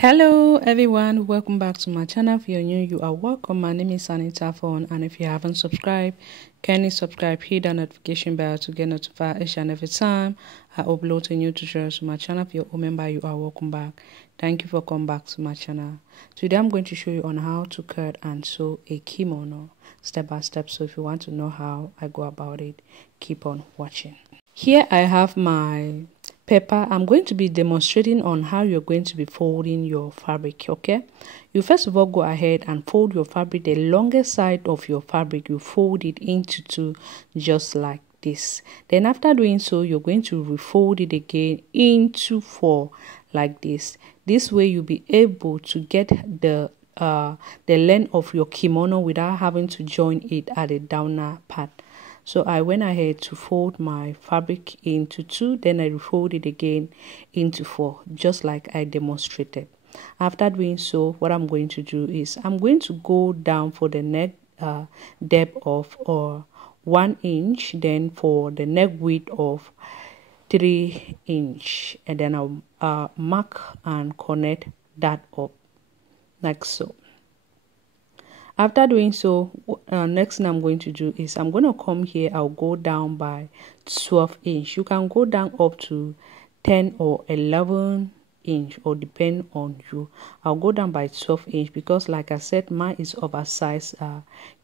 Hello everyone, welcome back to my channel. If you're new, you are welcome. My name is Anita Phone, and if you haven't subscribed, kindly subscribe, hit the notification bell to get notified each and every time I upload a new tutorial to my channel. If you're a member, you are welcome back. Thank you for coming back to my channel. Today I'm going to show you on how to cut and sew a kimono step by step. So if you want to know how I go about it, keep on watching. Here I have my paper. I'm going to be demonstrating on how you're going to be folding your fabric. Okay, you first of all go ahead and fold your fabric. The longest side of your fabric, you fold it into two, just like this. Then after doing so, you're going to refold it again into four, like this. This way you'll be able to get the length of your kimono without having to join it at the downer part. So I went ahead to fold my fabric into two, then I refold it again into four, just like I demonstrated. After doing so, what I'm going to do is I'm going to go down for the neck depth of 1 inch, then for the neck width of 3 inch, and then I'll mark and connect that up like so. After doing so, next thing I'm going to do is I'm going to come here. I'll go down by 12 inch. You can go down up to 10 or 11 inch, or depend on you. I'll go down by 12 inch because, like I said, mine is oversized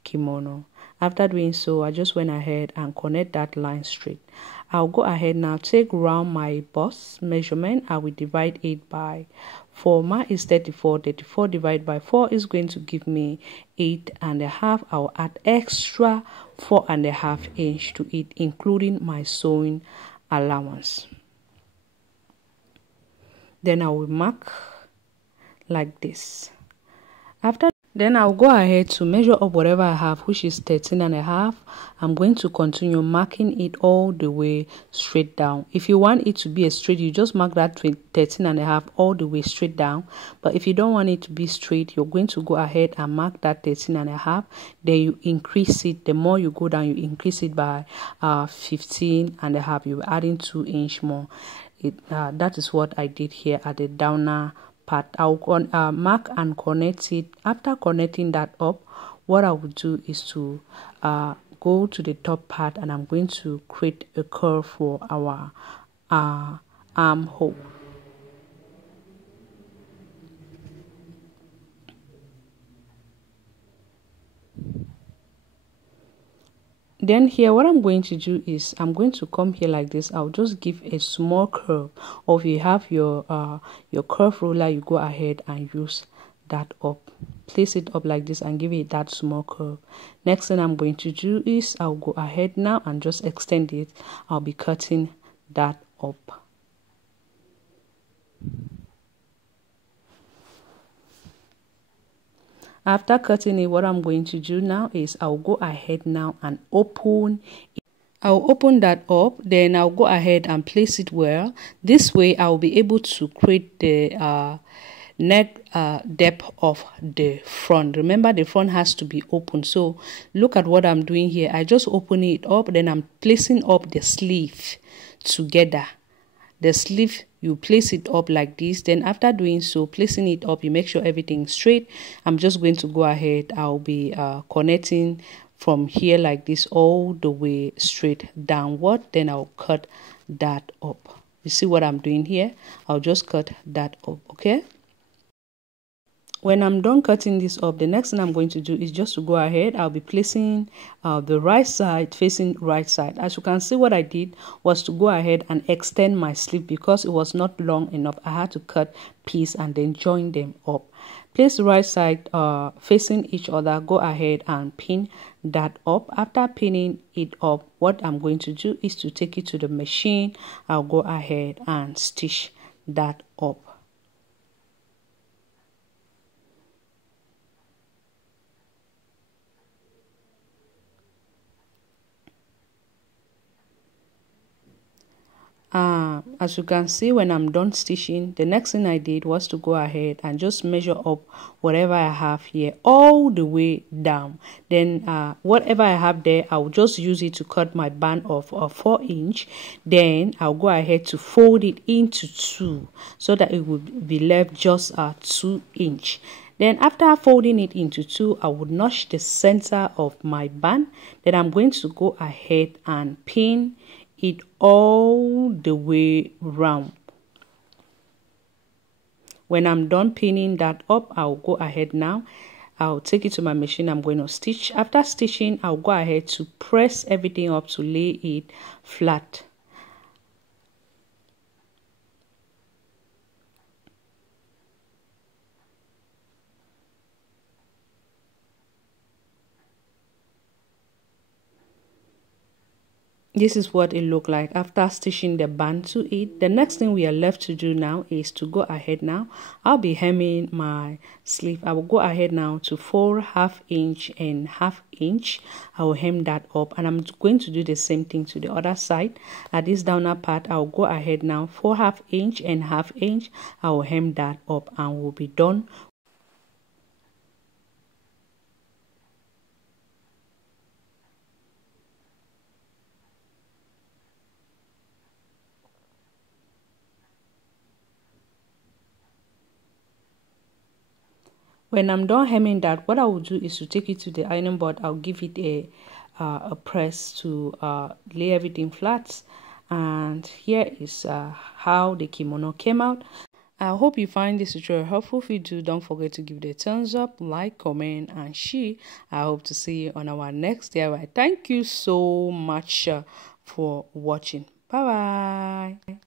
kimono. After doing so, I just went ahead and connect that line straight. I'll go ahead now, take round my bust measurement. I will divide it by 4. Mine is 34. 34 divided by 4 is going to give me 8.5. I'll add extra 4.5 inch to it, including my sewing allowance. Then I will mark like this. Then I'll go ahead to measure up whatever I have, which is 13.5. I'm going to continue marking it all the way straight down. If you want it to be a straight, you just mark that 13.5 all the way straight down. But if you don't want it to be straight, you're going to go ahead and mark that 13.5. Then you increase it. The more you go down, you increase it by 15.5. You're adding 2 inch more. That is what I did here at the downer part. I'll mark and connect it. After connecting that up, what I will do is to go to the top part, and I'm going to create a curve for our armhole. Then here, what I'm going to do is I'm going to come here like this. I'll just give a small curve, or if you have your curve ruler, you go ahead and use that up. Place it up like this and give it that small curve. Next thing I'm going to do is I'll go ahead now and just extend it. I'll be cutting that up. After cutting it, what I'm going to do now is I'll go ahead now and open it. I'll open that up, then I'll go ahead and place it well. This way I'll be able to create the neck depth of the front. Remember, the front has to be open. So look at what I'm doing here. I just open it up, then I'm placing up the sleeve together. The sleeve, you place it up like this. Then after doing so, placing it up, you make sure everything's straight. I'm just going to go ahead. I'll be connecting from here like this all the way straight downward. Then I'll cut that up. You see what I'm doing here? I'll just cut that up, okay? When I'm done cutting this up, the next thing I'm going to do is just to go ahead. I'll be placing the right side facing right side. As you can see, what I did was to go ahead and extend my sleeve because it was not long enough. I had to cut piece and then join them up. Place the right side facing each other. Go ahead and pin that up. After pinning it up, what I'm going to do is to take it to the machine. I'll go ahead and stitch that up. As you can see, when I'm done stitching, the next thing I did was to go ahead and just measure up whatever I have here all the way down. Then whatever I have there, I'll just use it to cut my band of 4 inch. Then I'll go ahead to fold it into 2 so that it will be left just 2 inch. Then after folding it into 2, I would notch the center of my band. Then I'm going to go ahead and pin it all the way round. When I'm done pinning that up, I'll go ahead now. I'll take it to my machine. I'm going to stitch. After stitching, I'll go ahead to press everything up to lay it flat. This is what it looked like after stitching the band to it. The next thing we are left to do now is to go ahead now. I'll be hemming my sleeve. I will go ahead now to fold 1/2 inch and 1/2 inch. I will hem that up, and I'm going to do the same thing to the other side. At this downer part, I'll go ahead now, fold 1/2 inch and 1/2 inch. I will hem that up and we'll be done. When I'm done hemming that, what I will do is to take it to the ironing board. I'll give it a press to lay everything flat. And here is how the kimono came out. I hope you find this tutorial helpful. If you do, don't forget to give it a thumbs up, like, comment, and share. I hope to see you on our next DIY. Thank you so much for watching. Bye bye.